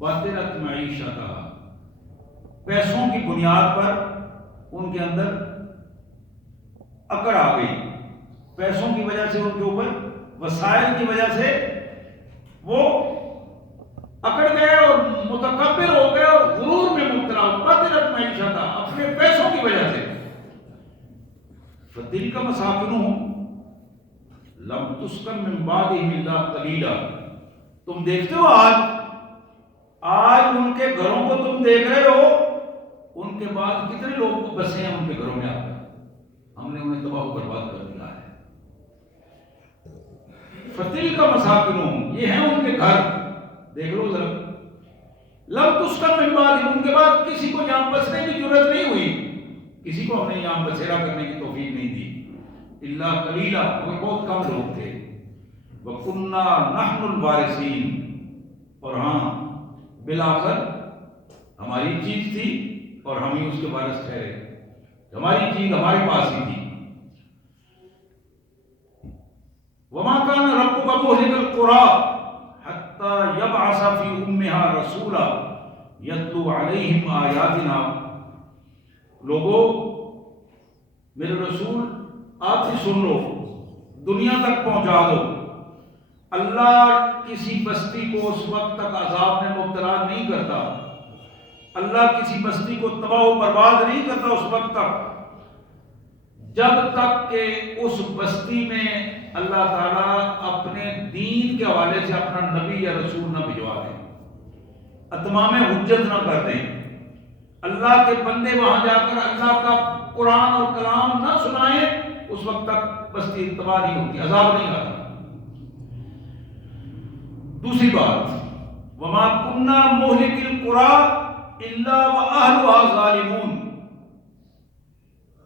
باطلت معیشتہ، پیسوں کی بنیاد پر ان کے اندر اکڑ آ گئی، پیسوں کی وجہ سے ان کے اوپر وسائل کی وجہ سے وہ اکڑ گئے اور متکبر ہو گئے اور غرور میں مبتلا ہو، باطلت معیشتہ، اپنے پیسوں کی وجہ سے۔ فَتِلْكَ مَسَاكِنُهُمْ لَمْ تُسْكَنْ مِنْ بَعْدِهِمْ إِلَّا قَلِيلًا۔ تم دیکھتے ہو آج ان کے گھروں کو تم دیکھ رہے ہو، ان کے بعد کتنے لوگ بسے ہیں ان کے گھروں میں آ کر، ہم نے انہیں تباہ و برباد کر دیا ہے۔ فَتِلْكَ مَسَاكِنُهُمْ، یہ ہیں ان کے گھر، دیکھ لو ذرا، لَمْ تُسْكَنْ مِنْ بَعْدِهِمْ، ان کے بعد کسی کو یہاں بسنے کی ضرورت نہیں ہوئی، کسی کو ہم نے یہاں بسیرا کرنے کی توفیق نہیں دی، الا قلیلا، وہ بہت کم لوگ تھے۔ وَكُنَّا نَحْنُ الْوَارِثِينَ، اور ہاں بالآخر ہماری چیز تھی اور ہم ہی اس کے وارث ٹھہرے، ہماری چیز ہمارے پاس ہی تھی۔ وَمَا كَانَ رَبُّكَ مُهْلِكَ الْقُرَىٰ حَتَّىٰ يَبْعَثَ فِي أُمِّهَا رَسُولًا يَتْلُو عَلَيْهِمْ آيَاتِنَا۔ لوگو، میرے رسول آپ ہی سن لو، دنیا تک پہنچا دو، اللہ کسی بستی کو اس وقت تک عذاب میں مبتلا نہیں کرتا، اللہ کسی بستی کو تباہ و برباد نہیں کرتا اس وقت تک جب تک کہ اس بستی میں اللہ تعالیٰ اپنے دین کے حوالے سے اپنا نبی یا رسول نہ بھجوا دیں، اتمام حجت نہ کر دیں، اللہ کے بندے وہاں جا کر اللہ کا قرآن اور کلام نہ سنائیں، اس وقت تک بستی تباہ نہیں ہوتی، عذاب نہیں آتا۔ دوسری بات، وَمَا كُنَّا مُهْلِكِ الْقُرَىٰ إِلَّا وَأَهْلُهَا ظَالِمُونَ۔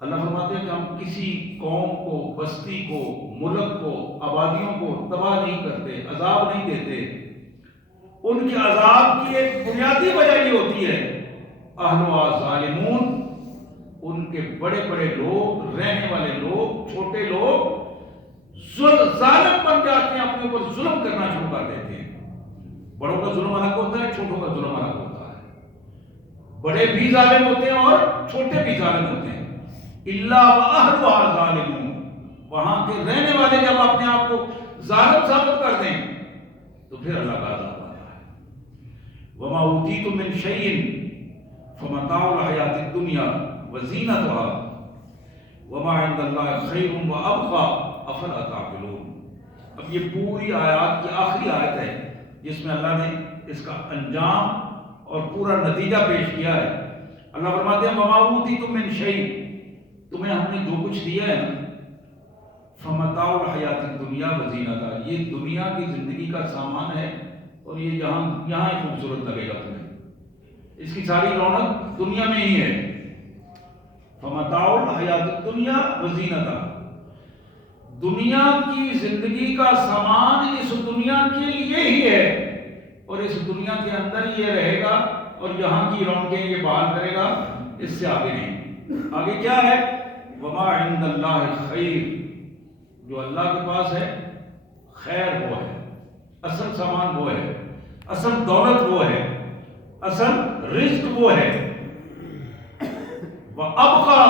اللہ فرماتے ہیں کہ ہم کسی قوم کو، بستی کو، ملک کو، آبادیوں کو تباہ نہیں کرتے، عذاب نہیں دیتے، ان کے عذاب کی ایک بنیادی وجہ یہ ہوتی ہے اہلُهَا ظالمون، ان کے بڑے بڑے لوگ، رہنے والے لوگ، چھوٹے لوگ ظالم بن جاتے ہیں، اپنے اوپر ظلم کرنا شروع کر دیتے ہیں۔ بڑوں کا ظلم الگ ہوتا ہے، چھوٹوں کا ظلم الگ ہوتا ہے، بڑے بھی ظالم ہوتے ہیں اور چھوٹے بھی ظالم ہوتے ہیں۔ الا واہلها ظالمون، وہاں کے رہنے والے جب اپنے آپ کو ظالم ثابت کر دیں تو پھر اللہ کا عذاب آتا ہے۔ وما اوتیتم من شیء فمتاع الحیاۃ الدنیا وزینتها وما عند اللہ خیر وابقى افلا تعقلون۔ اب یہ پوری آیات کی آخری آیت ہے جس میں اللہ نے اس کا انجام اور پورا نتیجہ پیش کیا ہے۔ اللہ فرماتے ہیں وما اوتیتم من شیء، تمہیں ہم نے جو کچھ دیا ہے نا، فمتاع الحیاۃ الدنیا وزینتها، یہ دنیا کی زندگی کا سامان ہے اور یہ یہاں ہی خوبصورت لگے گا تمہیں، اس کی ساری رونق دنیا میں ہی ہے۔ فمتاع الحیاۃ الدنیا وزینتها، دنیا کی زندگی کا سامان اس دنیا کے لیے ہی ہے اور اس دنیا کے اندر یہ رہے گا اور یہاں کی رونقیں یہ بحال کرے گا، اس سے آگے نہیں۔ آگے کیا ہے؟ وما عند اللہ خیر، جو اللہ کے پاس ہے خیر وہ ہے، اصل سامان وہ ہے، اصل دولت وہ ہے، اصل رزق وہ ہے، وَأَبْقَى،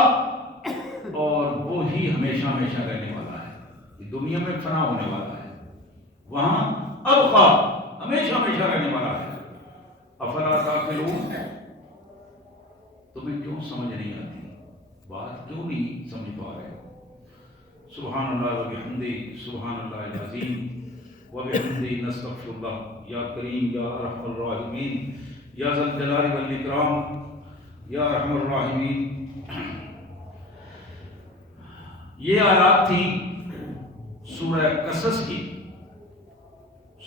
اور وہی ہمیشہ ہمیشہ رہنے والا ہے، یہ دنیا میں فنا ہونے والا ہے، وہاں ابقا ہمیشہ ہمیشہ رہنے والا ہے۔ افلا تعقلون، تمہیں کیوں سمجھ نہیں آتی، بات کیوں نہیں سمجھ پا رہے ہو؟ سبحان اللہ وبحمدہ، سبحان اللہ العظیم وبحمدہ، نستغفر اللہ۔ یا کریم، یا ارحم الراحمین، یا ذا الجلال والاکرام، یا ارحم الراحمین۔ یہ آیات تھی سورہ قصص کی،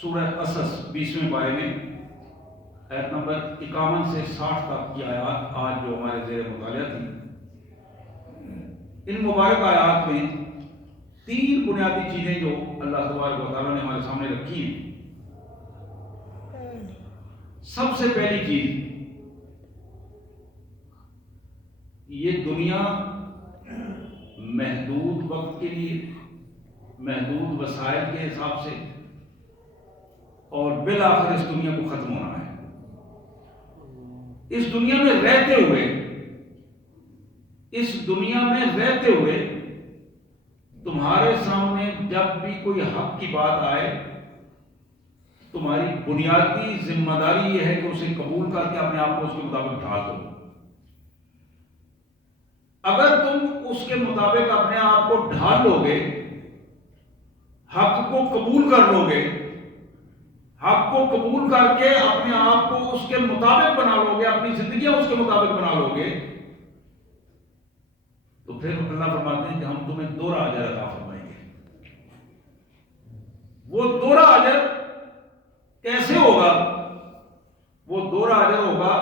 سورہ قصص 20ویں پارے میں آیت نمبر 51 سے 60 تک کی آیات آج جو ہمارے زیر مطالعہ تھی۔ ان مبارک آیات میں 3 بنیادی چیزیں جو اللہ تبارک و تعالیٰ نے ہمارے سامنے رکھی ہیں۔ سب سے پہلی چیز، یہ دنیا محدود وقت کے لیے، محدود وسائل کے حساب سے، اور بالآخر اس دنیا کو ختم ہونا ہے۔ اس دنیا میں رہتے ہوئے، اس دنیا میں رہتے ہوئے تمہارے سامنے جب بھی کوئی حق کی بات آئے، تمہاری بنیادی ذمہ داری یہ ہے کہ اسے قبول کر کے اپنے آپ کو اس کے مطابق ڈھال دو۔ اگر تم اس کے مطابق اپنے آپ کو ڈھال لو گے، حق کو قبول کر لو گے، حق کو قبول کر کے اپنے آپ کو اس کے مطابق بنا لو گے، اپنی زندگیاں اس کے مطابق بنا لو گے، تو پھر اللہ فرماتے ہیں کہ ہم تمہیں دوہرا اجر عطا فرمائیں گے۔ وہ دوہرا اجر کیسے ہوگا؟ وہ دوہرا اجر ہوگا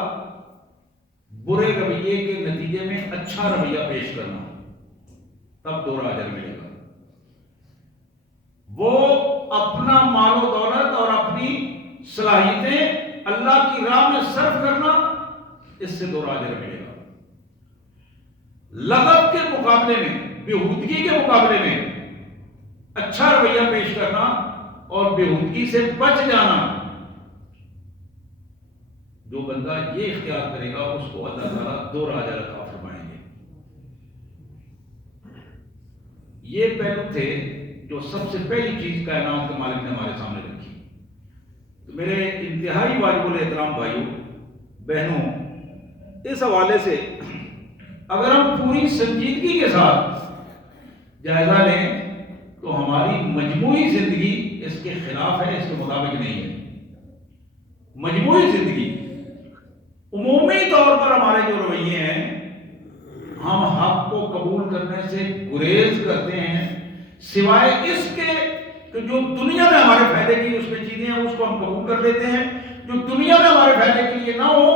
برے رویے کے نتیجے میں اچھا رویہ پیش کرنا، تب دوہرا اجر ملے گا۔ وہ اپنا مال و دولت اور اپنی صلاحیتیں اللہ کی راہ میں صرف کرنا، اس سے دوہرا اجر ملے گا۔ لغو کے مقابلے میں، بےہودگی کے مقابلے میں اچھا رویہ پیش کرنا اور بےہودگی سے بچ جانا، جو بندہ یہ اختیار کرے گا اس کو اللہ تعالیٰ دوہرا اجر عطا فرمائیں گے۔ یہ پہلو تھے جو سب سے پہلی چیز کائنات کے مالک نے ہمارے سامنے رکھی۔ تو میرے انتہائی واجب الاحترام بھائیوں بہنوں، اس حوالے سے اگر ہم پوری سنجیدگی کے ساتھ جائزہ لیں تو ہماری مجموعی زندگی اس کے خلاف ہے، اس کے مطابق نہیں ہے۔ مجموعی زندگی، عمومی طور پر ہمارے جو رویے ہیں، ہم حق کو قبول کرنے سے گریز کرتے ہیں، سوائے اس کے کہ جو دنیا میں ہمارے فائدے کی اس میں چیزیں ہیں اس کو ہم قبول کر لیتے ہیں، جو دنیا میں ہمارے فائدے کے لیے نہ ہو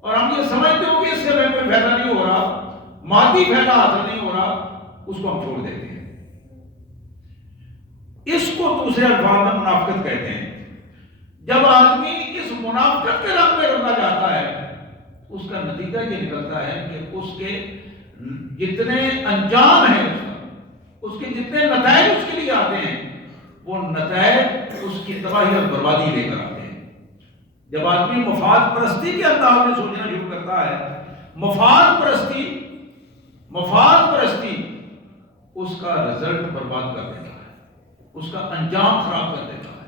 اور ہم یہ سمجھتے ہو کہ اس سے ہمیں کوئی فائدہ نہیں ہو رہا، مادی فائدہ حاصل نہیں ہو رہا، اس کو ہم چھوڑ دیتے ہیں۔ اس کو دوسرے الفاظ میں منافقت کہتے ہیں۔ جب آدمی اس منافقت کے رنگ میں رنگا جاتا ہے، اس کا نتیجہ یہ نکلتا ہے کہ اس کے جتنے انجام ہیں، اس کے جتنے نتائج اس کے لیے آتے ہیں، وہ نتائج اس کی تباہی اور بربادی لے کر آتے ہیں۔ جب آدمی مفاد پرستی کے انداز میں سوچنا شروع کرتا ہے، مفاد پرستی اس کا رزلٹ برباد کر دیتا ہے، اس کا انجام خراب کر دیتا ہے۔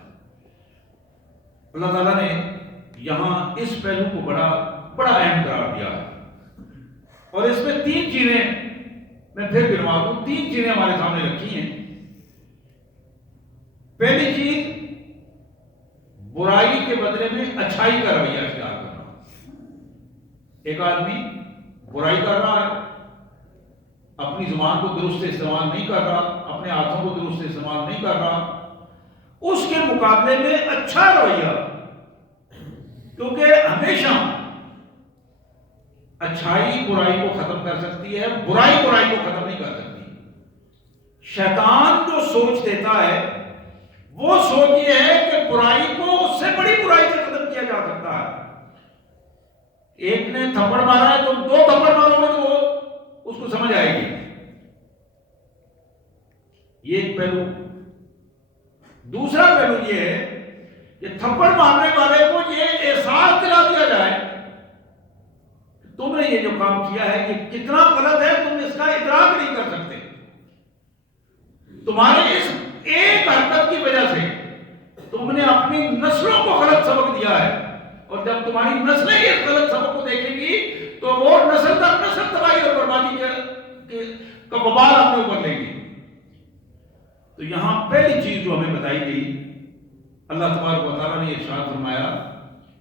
اللہ تعالیٰ نے یہاں اس پہلو کو بڑا اہم قرار دیا ہے، اور اس میں تین چیزیں میں پھر گنوا دوں، تین چیزیں ہمارے سامنے رکھی ہیں۔ پہلی چیز، برائی کے بدلے میں اچھائی کا رویہ اختیار کرنا۔ ایک آدمی برائی کر رہا ہے، اپنی زبان کو درست استعمال نہیں کر رہا، اپنے ہاتھوں کو درست استعمال نہیں کر رہا، اس کے مقابلے میں اچھا رویہ، کیونکہ ہمیشہ اچھائی برائی کو ختم کر سکتی ہے، برائی کو ختم نہیں کر سکتی۔ شیطان جو سوچ دیتا ہے وہ سوچ یہ ہے کہ برائی کو اس سے بڑی برائی سے ختم کیا جا سکتا ہے۔ ایک نے تھپڑ مارا ہے تو دو تھپڑ مارو گے تو وہ اس کو سمجھ آئے گی۔ یہ ایک پہلو۔ دوسرا پہلو یہ ہے کہ تھپڑ مارنے والے کو یہ احساس دلا دیا جائے کہ تم نے یہ جو کام کیا ہے یہ کتنا غلط ہے، تم اس کا ادراک نہیں کر سکتے، تمہارے اس ایک حرکت کی وجہ سے تم نے اپنی نسلوں کو غلط سبق دیا ہے، اور جب تمہاری نسلیں اس غلط سبق کو دیکھیں گی تو وہ نسل در نسل تباہی اور بربادی کا وبال اپنے اوپر لیں گی۔ تو یہاں پہلی چیز جو ہمیں بتائی گئی، اللہ تبارک و تعالیٰ نے ارشاد فرمایا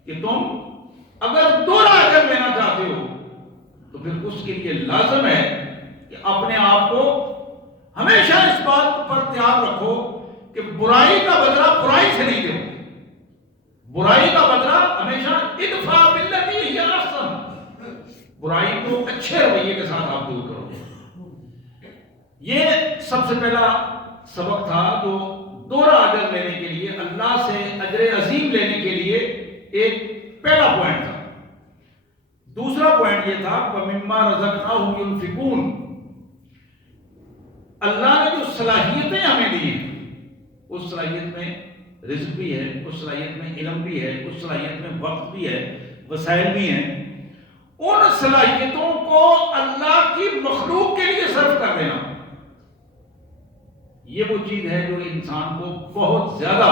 کہ تم اگر دوہرا اجر لینا چاہتے ہو تو پھر اس کے لیے لازم ہے کہ اپنے آپ کو ہمیشہ اس بات پر تیار رکھو کہ برائی کا بدلہ برائی سے نہیں دو، برائی کا بدلہ ہمیشہ ادفع باللتی ہی احسن، برائی کو اچھے رویے کے ساتھ آپ دور کرو۔ یہ سب سے پہلا سبق تھا جو دوہرا اجر لینے کے لیے، اللہ سے اجر عظیم لینے کے لیے ایک پہلا پوائنٹ تھا۔ دوسرا پوائنٹ یہ تھا وَمِمَّا رَزَقْنَاهُمْ يُنْفِقُونَ، اللہ نے جو صلاحیتیں ہمیں دی ہیں، اس صلاحیت میں رزق بھی ہے، اس صلاحیت میں علم بھی ہے، اس صلاحیت میں وقت بھی ہے، وسائل بھی ہیں، ان صلاحیتوں کو اللہ کی مخلوق کے لیے صرف کر دینا، یہ وہ چیز ہے جو انسان کو بہت زیادہ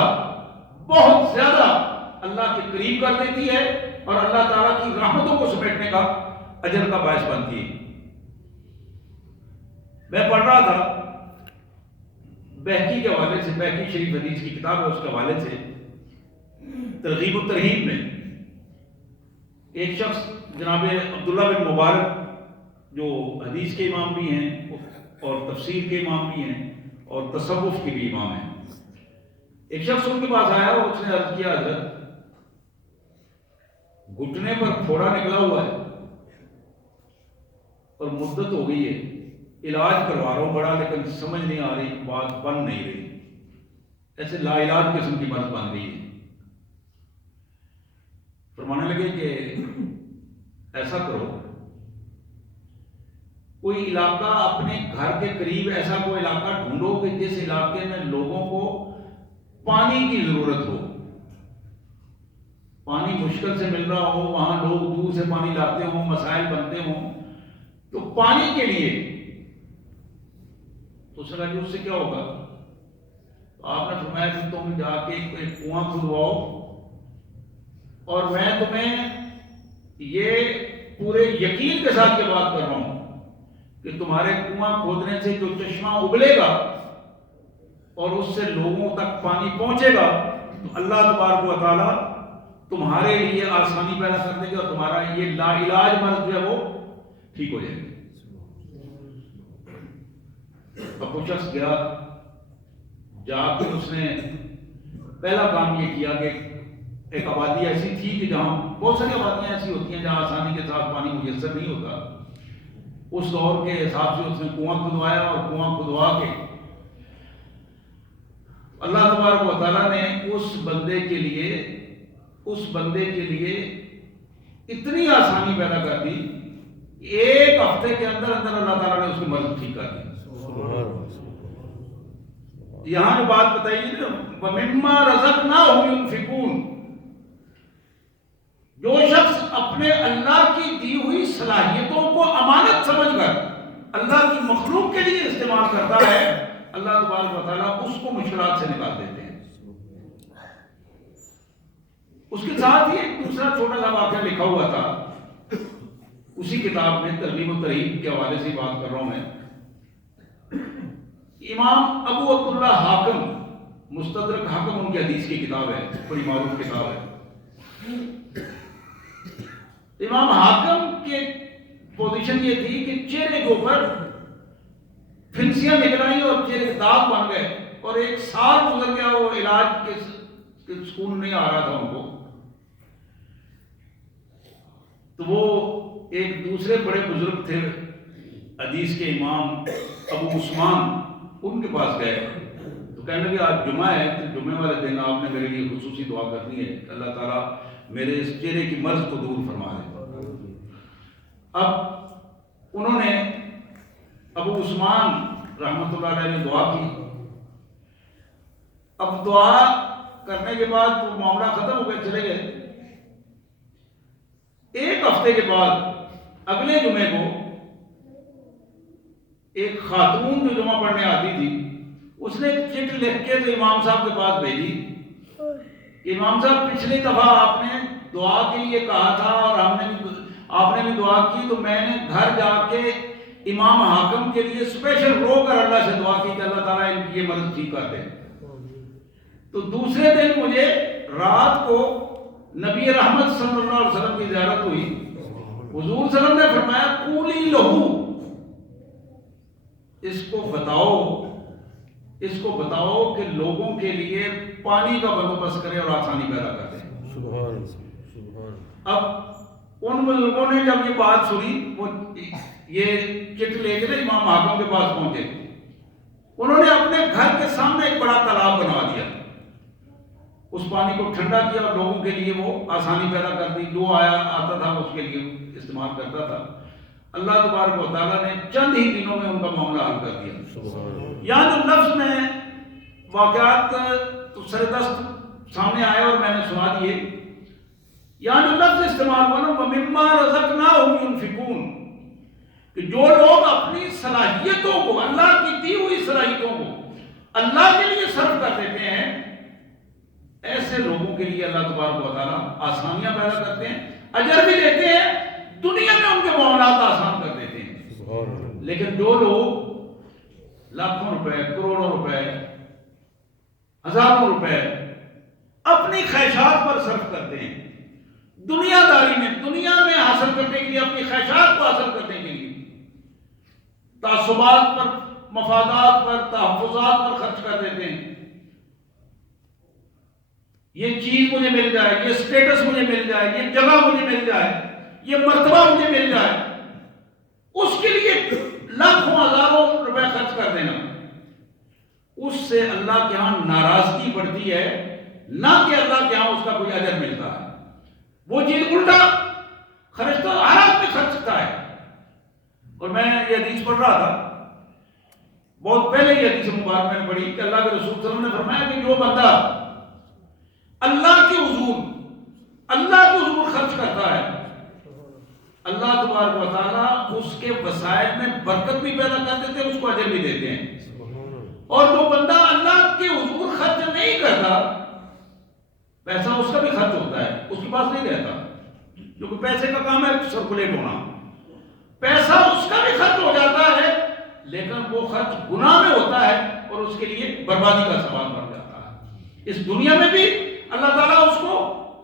اللہ کے قریب کر دیتی ہے اور اللہ تعالیٰ کی رحمتوں کو سمیٹنے کا اجر کا باعث بنتی ہے۔ میں پڑھ رہا تھا بہقی کے حوالے سے، بہقی شریف حدیث کی کتاب ہے، اس کے حوالے سے ترغیب و ترہیب میں ایک شخص جناب عبداللہ بن مبارک جو حدیث کے امام بھی ہیں اور تفسیر کے امام بھی ہیں اور تصوف کے بھی امام ہیں، ایک شخص ان کے پاس آیا اور اس نے عرض کیا حضرت گھٹنے پر پھوڑا نکلا ہوا ہے اور مدت ہو گئی ہے، علاج کروا رہا ہوں بڑا، لیکن سمجھ نہیں آ رہی، بات بن نہیں رہی، ایسے لا علاج قسم کی بات بن رہی ہے۔ فرمانے لگے کہ ایسا کرو، کوئی علاقہ اپنے گھر کے قریب ایسا کوئی علاقہ ڈھونڈو کہ جس علاقے میں لوگوں کو پانی کی ضرورت ہو، پانی مشکل سے مل رہا ہو، وہاں لوگ دور سے پانی لاتے ہوں، مسائل بنتے ہوں، تو پانی کے لیے تو اس نے کہا کہ اس سے کیا ہوگا؟ تو آپ نے فرمایا کہ تم جا کے ایک کنواں کھدواؤ اور میں تمہیں یہ پورے یقین کے ساتھ یہ بات کر رہا ہوں کہ تمہارے کنواں کھودنے سے جو چشمہ ابلے گا اور اس سے لوگوں تک پانی پہنچے گا تو اللہ تبارک و تعالیٰ تمہارے لیے آسانی پیدا کر دے گا اور تمہارا یہ لا علاج مرض جو ہے وہ ٹھیک ہو جائے گا۔ اب وہ شخص گیا، جا کے اس نے پہلا کام یہ کیا کہ ایک آبادی ایسی تھی کہ جہاں بہت ساری آبادیاں ایسی ہوتی ہیں جہاں آسانی کے ساتھ پانی میسر نہیں ہوتا، اس دور کے حساب سے اس نے کنواں کھدوایا اور کنواں کھدوا کے اللہ تبارک و تعالیٰ نے اس بندے کے لیے اتنی آسانی پیدا کر دی، ایک ہفتے کے اندر اللہ تعالیٰ نے اس کی مرض ٹھیک کر دی۔ یہاں جو بات بتائیے نا وَمِمَّا رَزَقْنَاهُمْ يُنْفِقُونَ، جو شخص اپنے اللہ کی دی ہوئی صلاحیتوں کو امانت سمجھ کر اللہ کی مخلوق کے لیے استعمال کرتا ہے، اللہ تبارک و تعالیٰ اس کو مشکلات سے نکال دیتے ہیں۔ اس کے ساتھ ہی ایک دوسرا چھوٹا سا واقعہ لکھا ہوا تھا اسی کتاب میں، ترغیب و ترہیب کے حوالے سے بات کر رہا ہوں میں۔ امام ابو عبداللہ حاکم، مستدرک حاکم ان کی حدیث کی کتاب ہے، بڑی معروف کتاب ہے۔ امام حاکم کی پوزیشن یہ تھی کہ چہرے کے اوپر پھنسیاں نکل آئیں اور چہرے کے داغ بن گئے اور ایک سال گزر گیا، وہ علاج کے سکون نہیں آ رہا تھا ان کو۔ تو وہ ایک دوسرے بڑے بزرگ تھے حدیث کے امام ابو عثمان، ان کے پاس گئے تو کہنے لگے آج جمعہ ہے تو جمعہ والے دن آپ نے میرے لیے خصوصی دعا کرنی ہے، اللہ تعالیٰ میرے اس چہرے کی مرض کو دور فرما دے۔ اب انہوں نے ابو عثمان رحمۃ اللہ علیہ نے دعا کی۔ اب دعا کرنے کے بعد وہ معاملہ ختم ہو گئے، چلے گئے۔ ایک ہفتے کے بعد اگلے جمعے کو ایک خاتون جو جمعہ پڑھنے آتی تھی، اس نے ایک چٹ لکھ کے تو امام صاحب کے پاس بھیجی کہ امام صاحب پچھلی دفعہ آپ نے دعا کے لیے کہا تھا اور آپ نے بھی دعا کی، تو میں نے گھر جا کے امام حاکم کے لیے اسپیشل رو کر اللہ سے دعا کی کہ اللہ تعالیٰ ان کی یہ مرض ٹھیک کر دے۔ تو دوسرے دن مجھے رات کو نبی رحمت صلی اللہ علیہ وسلم کی زیارت ہوئی، حضور صلی اللہ علیہ وسلم نے فرمایا قولی لہو، اس کو بتاؤ کہ لوگوں کے لیے پانی کا بندوبست کرے اور آسانی پیدا کر دے۔ سبحان اللہ۔ اب ان بزرگوں نے جب یہ بات سنی، وہ یہ چٹ لے کے امام حاکم کے پاس پہنچے، انہوں نے اپنے گھر کے سامنے ایک بڑا تالاب بنا دیا، اس پانی کو ٹھنڈا کیا اور لوگوں کے لیے وہ آسانی پیدا کر دی، جو آتا تھا اس کے لیے استعمال کرتا تھا۔ اللہ تبارک و تعالیٰ نے چند ہی دنوں میں ان کا معاملہ حل کر دیا۔ یہاں جو لفظ میں واقعات سر دست سامنے آئے اور میں نے سنا دیے، یہاں جو لفظ استعمال ہوا نا وَمِمَّا رَزَقْنَاهُمْ يُنْفِقُونَ، کہ جو لوگ اپنی صلاحیتوں کو، اللہ کی دی ہوئی صلاحیتوں کو اللہ کے لیے صرف کر دیتے ہیں، ایسے لوگوں کے لیے اللہ تبارک و تعالیٰ آسانیاں پیدا کرتے ہیں، اجر بھی دیتے ہیں، دنیا میں ان کے معاملات آسان کر دیتے ہیں۔ لیکن جو لوگ لاکھوں روپے، کروڑوں روپے، ہزاروں روپے اپنی خواہشات پر صرف کرتے ہیں، دنیا داری میں، دنیا میں حاصل کرنے کے لیے، اپنی خواہشات کو حاصل کرنے کے لیے تعصبات پر، مفادات پر، تحفظات پر خرچ کر دیتے ہیں، یہ چیز مجھے مل جائے، یہ سٹیٹس مجھے مل جائے، یہ جگہ مجھے مل جائے، یہ مرتبہ مجھے مل جائے، اس کے لیے لاکھوں ہزاروں روپے خرچ کر دینا، اس سے اللہ کے ہاں ناراضگی بڑھتی ہے، نہ کہ اللہ کے ہاں اس کا کوئی اجر ملتا ہے۔ وہ چیز الٹا خرچ تو ہر آدمی خرچ سکتا ہے۔ اور میں یہ حدیث پڑھ رہا تھا، بہت پہلے یہ حدیث مبارک میں نے پڑھی کہ اللہ کے رسول صلی اللہ علیہ وسلم نے فرمایا کہ جو بندہ اللہ کے حضور خرچ کرتا ہے، اللہ تبارک و تعالیٰ اس کے وسائل میں برکت بھی پیدا کر دیتے ہیں، اس کو اجر بھی دیتے ہیں۔ اور جو بندہ اللہ کے حضور خرچ نہیں کرتا، پیسہ اس کا بھی خرچ ہوتا ہے، اس کے پاس نہیں رہتا، کیونکہ پیسے کا کام ہے سرکولیٹ ہونا، پیسہ اس کا بھی خرچ ہو جاتا ہے، لیکن وہ خرچ گناہ میں ہوتا ہے اور اس کے لیے بربادی کا سبب بن جاتا ہے۔ اس دنیا میں بھی اللہ تعالیٰ اس کو،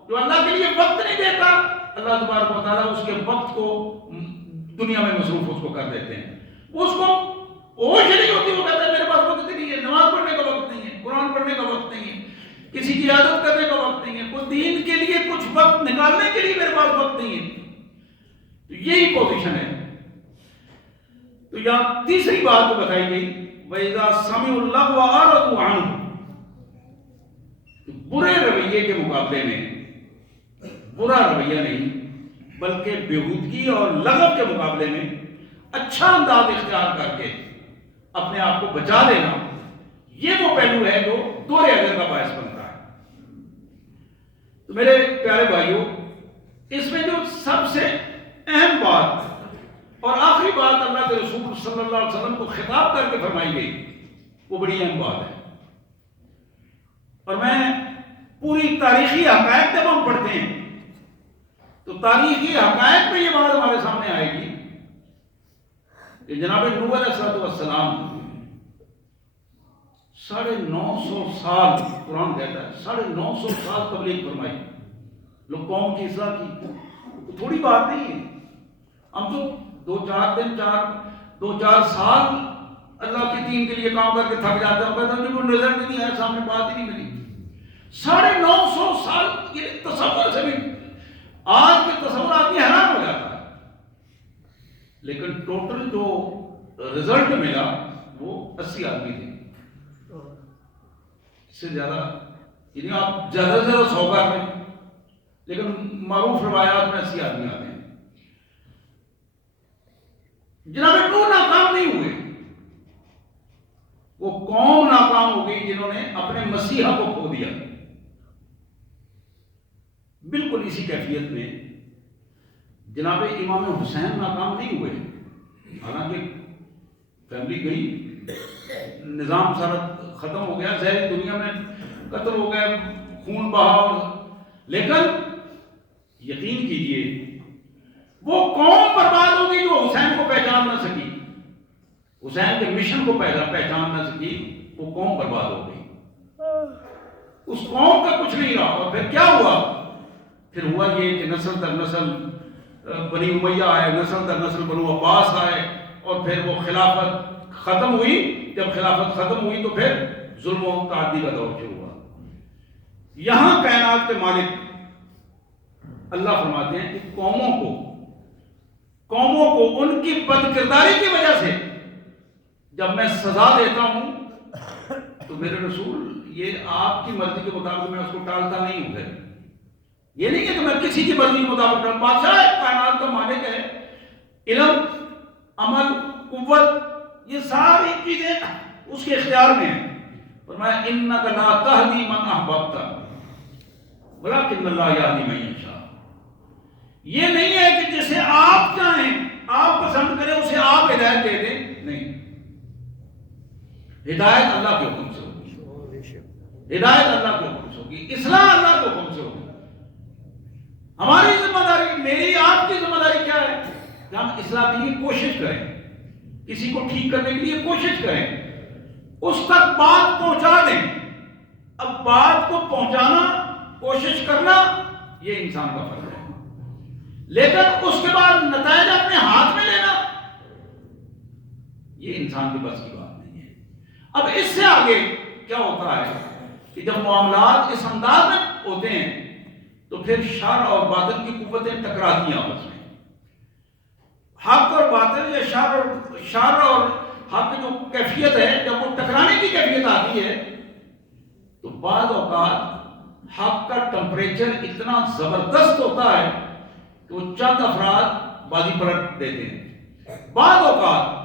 جو اللہ کے لیے وقت نہیں دیتا، اللہ تبارک و تعالیٰ اس کے وقت کو دنیا میں مصروف اس کو کر دیتے ہیں۔ اس کو ہوش نہیں ہوتی، وہ کہتا ہے میرے پاس وقت نہیں ہے، نماز پڑھنے کا وقت نہیں ہے، قرآن پڑھنے کا وقت نہیں ہے، کسی کی عادت کرنے کا وقت نہیں ہے، کوئی دین کے لیے کچھ وقت نکالنے کے لیے میرے پاس وقت نہیں ہے۔ تو یہی پوزیشن ہے۔ تو یہاں تیسری بات کو بتائی گئی وَإِذَا سَمِعُوا اللَّغْوَ أَعْرَضُوا عَنْهُ، برے رویے کے مقابلے میں، برا رویہ نہیں بلکہ بےہودگی اور لغو کے مقابلے میں اچھا انداز اختیار کر کے اپنے آپ کو بچا لینا، یہ وہ پہلو ہے جو دوہرے اجر کا باعث بنتا ہے۔ تو میرے پیارے بھائیوں، اس میں جو سب سے اہم بات اور آخری بات اللہ کے رسول صلی اللہ علیہ وسلم کو خطاب کر کے فرمائی گئی، وہ بڑی اہم بات ہے۔ اور میں پوری تاریخی حقائق جب ہم پڑھتے ہیں تو تاریخی حقائق میں یہ بات ہمارے سامنے آئے گی کہ جناب نوح علیہ السلام 950 سال، قرآن کہتا ہے 950 سال تبلیغ فرمائی، لوگ قوم کی اصلاح کی، تھوڑی بات نہیں ہے۔ ہم تو 2-4 دن 2-4 سال اللہ کے دین کے لیے کام کر کے تھک جاتے ہیں، کہتے ہیں کوئی رزلٹ نہیں آیا، سامنے بات ہی نہیں ملی۔ 950 سال، یہ تصور سے بھی آج کے تصور آدمی حیران ہو جاتا ہے، لیکن ٹوٹل جو رزلٹ ملا وہ 80 آدمی تھے، اس سے زیادہ، یعنی آپ زیادہ سے زیادہ 100 کر لیں، لیکن معروف روایات میں 80 آدمی آتے ہیں۔ جناب نوح ناکام نہیں ہوئے، وہ قوم ناکام ہو گئی جنہوں نے اپنے مسیحا کو کھو دیا۔ بالکل اسی کیفیت میں جناب امام حسین ناکام نہیں ہوئے، حالانکہ فیملی گئی، نظام سارا ختم ہو گیا، ظاہر دنیا میں قتل ہو گئے، خون بہا، لیکن یقین کیجئے وہ قوم برباد ہو گئی جو حسین کو پہچان نہ سکی، حسین کے مشن کو پہچان نہ سکی، وہ قوم برباد ہو گئی، اس قوم کا کچھ نہیں رہا۔ اور پھر کیا ہوا؟ پھر ہوا یہ کہ نسل در نسل بنی امیہ آئے، نسل در نسل بنو عباس آئے، اور پھر وہ خلافت ختم ہوئی۔ جب خلافت ختم ہوئی تو پھر ظلم و تعدی کا دور شروع ہوا۔ یہاں کائنات کے مالک اللہ فرماتے ہیں کہ قوموں کو ان کی بد کرداری کی وجہ سے جب میں سزا دیتا ہوں تو میرے رسول یہ آپ کی مرضی کے مطابق میں اس کو ٹالتا نہیں ہوں۔ پھر یہ نہیں کہ میں کسی کی مرضی کے مطابق ٹالتا، بادشاہ کائنات کا مالک ہے، علم، عمل، قوت، یہ ساری چیزیں اس کے اختیار میں ہیں۔ فرمایا انک لا تہدی من احببت ولکن اللہ یہدی من یشاء، یہ نہیں ہے کہ جسے آپ چاہیں آپ پسند کریں اسے آپ ہدایت دے دیں، نہیں، ہدایت اللہ کے حکم سے ہوگی، ہدایت اللہ کے حکم سے ہوگی، اصلاح اللہ کے حکم سے ہوگی۔ ہماری ذمہ داری، میری آپ کی ذمہ داری کیا ہے کہ ہم اصلاح کے لیے کوشش کریں، کسی کو ٹھیک کرنے کے لیے کوشش کریں، اس تک بات پہنچا دیں۔ اب بات کو پہنچانا، کوشش کرنا، یہ انسان کا فرض ہے، لیکن اس کے بعد نتائج اپنے ہاتھ میں لینا، یہ انسان کے بس کی بات نہیں ہے۔ اب اس سے آگے کیا ہوتا ہے کہ جب معاملات اس انداز میں ہوتے ہیں تو پھر شر اور باطل کی قوتیں ٹکراتی ہیں آپس میں۔ حق اور باطل یا شر اور حق کی جو کیفیت ہے، جب وہ ٹکرانے کی کیفیت آتی ہے تو بعض اوقات حق کا ٹمپریچر اتنا زبردست ہوتا ہے کہ وہ چند افراد بازی پلٹ دیتے ہیں۔ بعض اوقات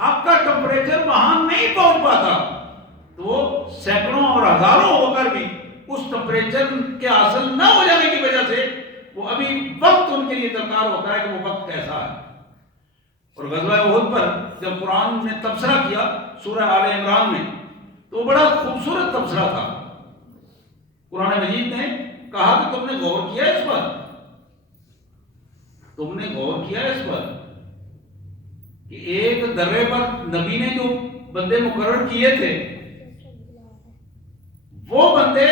حق کا ٹمپریچر وہاں نہیں پہنچ پاتا تو وہ سینکڑوں اور ہزاروں ہو کر بھی اس ٹمپریچر کے حاصل نہ ہو جانے کی وجہ سے وہ ابھی وقت ان کے لیے درکار ہوتا ہے کہ وہ وقت کیسا ہے۔ اور غزوہ احد پر جب قرآن نے تبصرہ کیا سورہ آل عمران میں تو وہ بڑا خوبصورت تبصرہ تھا۔ قرآن مجید نے کہا کہ تم نے غور کیا اس پر، تم نے غور کیا اس پر کہ ایک درے پر نبی نے جو بندے مقرر کیے تھے وہ بندے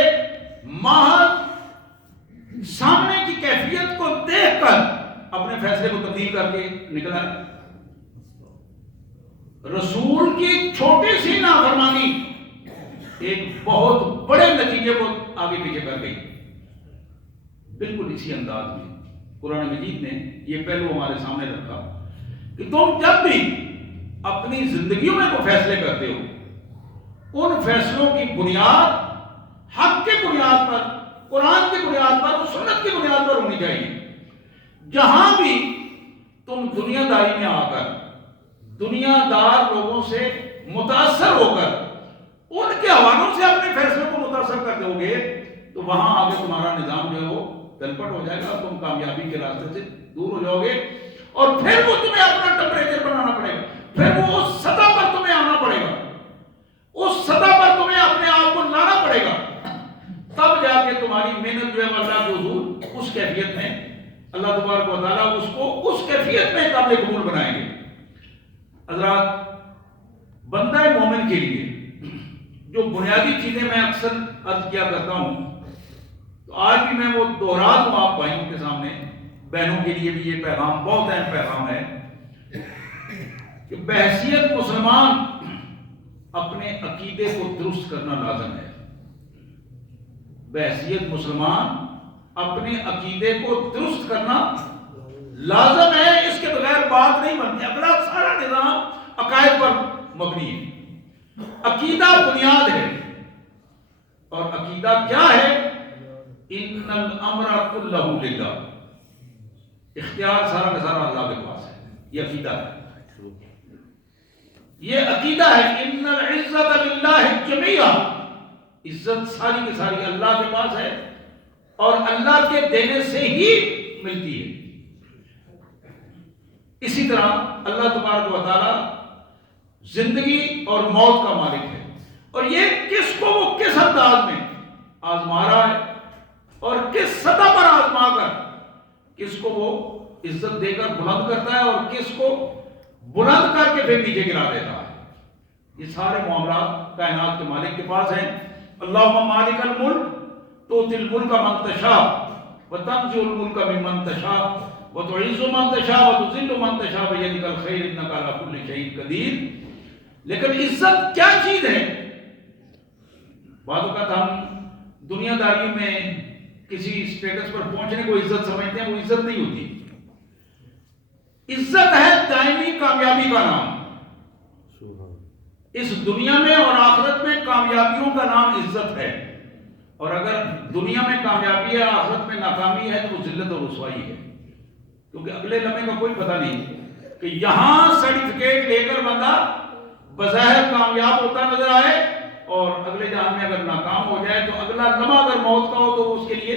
محض سامنے کی کیفیت کو دیکھ کر اپنے فیصلے کو تبدیل کر کے نکلا ہے۔ رسول کی چھوٹی سی نافرمانی ایک بہت بڑے نتیجے کو آگے پیچھے کر گئی۔ بالکل اسی انداز میں قرآن مجید نے یہ پہلو ہمارے سامنے رکھا کہ تم جب بھی اپنی زندگیوں میں کوئی فیصلے کرتے ہو، ان فیصلوں کی بنیاد حق کی بنیاد پر، قرآن کی بنیاد پر اور سنت کی بنیاد پر ہونی چاہیے۔ جہاں بھی تم دنیا داری میں آ کر دنیا دار لوگوں سے متاثر ہو کر ان کے حوالوں سے اپنے فیصلوں کو متاثر کر دو گے تو وہاں آگے تمہارا نظام جو ہے وہ تلپٹ ہو جائے گا، تم کامیابی کے راستے سے دور ہو جاؤ گے، اور پھر وہ تمہیں اپنا ٹمپریچر بنانا پڑے گا، پھر وہ اس سطح پر تمہیں آنا پڑے گا، اس سطح پر تمہیں اپنے آپ کو لانا پڑے گا، تب جا کے تمہاری محنت جو ہے اللہ کے حضور اس کیفیت میں اللہ تبارک و تعالیٰ اس کو اس کیفیت میں قابل قبول بنائیں گے۔ حضرات، بندہ مومن کے لیے جو بنیادی چیزیں میں اکثر عرض کیا کرتا ہوں تو آج بھی میں وہ دوہرا دوں آپ بھائیوں کے سامنے، بہنوں کے لیے بھی یہ پیغام بہت اہم پیغام ہے کہ بحیثیت مسلمان اپنے عقیدے کو درست کرنا لازم ہے۔ بحیثیت مسلمان اپنے عقیدے کو درست کرنا لازم ہے، اس کے بغیر بات نہیں بنتی۔ اگلا سارا نظام عقائد پر مبنی ہے، عقیدہ بنیاد ہے، اور عقیدہ کیا ہے؟ ان الامر کلہ للہ، اختیار سارا کا سارا اللہ کے پاس ہے، یہ عقیدہ ہے، یہ عقیدہ ہے۔ ان العزت للہ جمیعا، عزت ساری کی ساری اللہ کے پاس ہے اور اللہ کے دینے سے ہی ملتی ہے۔ اسی طرح اللہ تبارک و تعالی زندگی اور موت کا مالک ہے، اور یہ کس کو وہ کس انداز میں آزما رہا ہے اور کس سطح پر آزما کر کس کو وہ عزت دے کر بلند کرتا ہے اور کس کو بلند کر کے پھر نیچے گرا دیتا ہے، یہ سارے معاملات کائنات کے مالک کے پاس ہیں۔ اللہم مالک الملک تؤتی الملک من تشاء وتنزع الملک ممن تشاء وتعز من تشاء وتذل من تشاء بیدک الخیر انک علی کل شیء قدیر۔ لیکن عزت کیا چیز ہے؟ بعض اوقات ہم دنیا داری میں کسی اسٹیٹس پر پہنچنے کو عزت سمجھتے ہیں، وہ عزت نہیں ہوتی۔ عزت ہے دائمی کامیابی کا نام، اس دنیا میں اور آخرت میں کامیابیوں کا نام عزت ہے، اور اگر دنیا میں کامیابی ہے آخرت میں ناکامی ہے تو وہ ذلت اور رسوائی ہے، کیونکہ اگلے لمحے کا کوئی پتہ نہیں کہ یہاں سرٹیفکیٹ لے کر بندہ بظاہر کامیاب ہوتا نظر آئے اور اگلے جہان میں اگر ناکام ہو جائے تو اگلا لمحہ اگر موت کا ہو تو اس کے لیے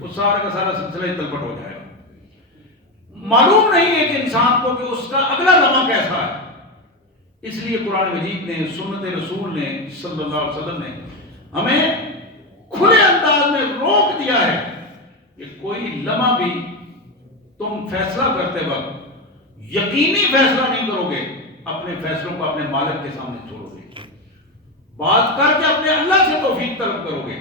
وہ سارا کا سارا سلسلہ تلپٹ ہو جائے گا۔ معلوم نہیں ہے کہ انسان کو کہ اس کا اگلا لمحہ کیسا ہے. اس لیے قرآن مجید نے، سنت رسول نے صلی اللہ علیہ وسلم نے ہمیں کھلے انداز میں روک دیا ہے کہ کوئی لمحہ بھی تم فیصلہ کرتے وقت یقینی فیصلہ نہیں کرو گے، اپنے فیصلوں کو اپنے مالک کے سامنے چھوڑو گے. بات کر کے اپنے اللہ سے توفیق طلب کرو گے.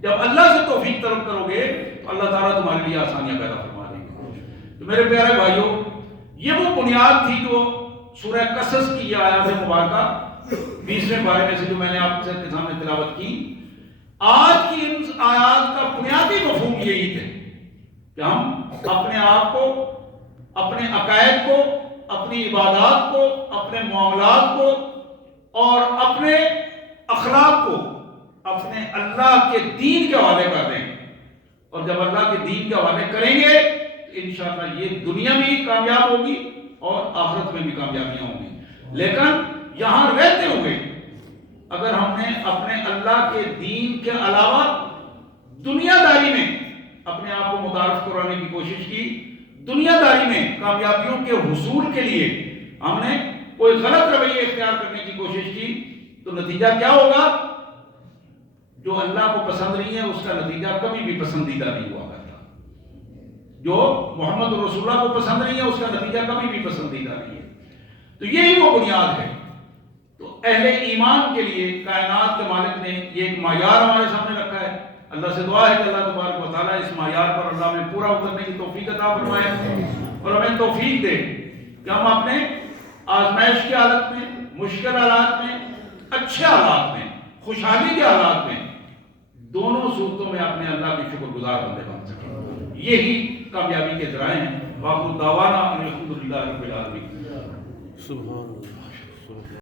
جب اللہ سے توفیق طلب کرو گے تو اللہ تعالیٰ تمہارے لیے آسانیاں پیدا فرما دیں گے. تو میرے پیارے بھائیوں، یہ وہ بنیاد تھی جو سورہ قصص کی یہ آیات مبارکہ 20ویں پارے میں سے جو میں نے آپ کے سامنے تلاوت کی. آج کی ان آیات کا بنیادی مفہوم یہی تھے کہ ہم اپنے آپ کو، اپنے عقائد کو، اپنی عبادات کو، اپنے معاملات کو اور اپنے اخلاق کو اپنے اللہ کے دین کے حوالے کر دیں. اور جب اللہ کے دین کے حوالے کریں گے تو انشاءاللہ یہ دنیا میں ہی کامیاب ہوگی اور آخرت میں بھی کامیابیاں ہوں گی. لیکن یہاں رہتے ہوئے اگر ہم نے اپنے اللہ کے دین کے علاوہ دنیا داری میں اپنے آپ کو متعارف کرانے کی کوشش کی، دنیا داری میں کامیابیوں کے حصول کے لیے ہم نے کوئی غلط رویے اختیار کرنے کی کوشش کی، تو نتیجہ کیا ہوگا؟ جو اللہ کو پسند نہیں ہے اس کا نتیجہ کبھی بھی پسندیدہ نہیں ہوا کرتا. جو محمد رسول اللہ کو پسند نہیں ہے اس کا نتیجہ کبھی بھی پسندیدہ نہیں ہے. تو یہی وہ بنیاد ہے. تو اہل ایمان کے لیے کائنات کے مالک نے یہ ایک معیار ہمارے سامنے رکھا ہے. اللہ سے دعا ہے کہ اللہ تبارک و تعالیٰ اس معیار پر اللہ میں پورا اترنے کی توفیق عطا فرمائے اور ہمیں توفیق دے کہ ہم اپنے آزمائش کی حالت میں، مشکل حالات میں، اچھے حالات میں، خوشحالی کے حالات میں، دونوں صورتوں میں اپنے اللہ کے شکر گزار بندے بن سکیں. یہی کامیابی کے ذرائع ہیں. وآخر دعوانا ان الحمد للہ رب العالمین. سبحان اللہ.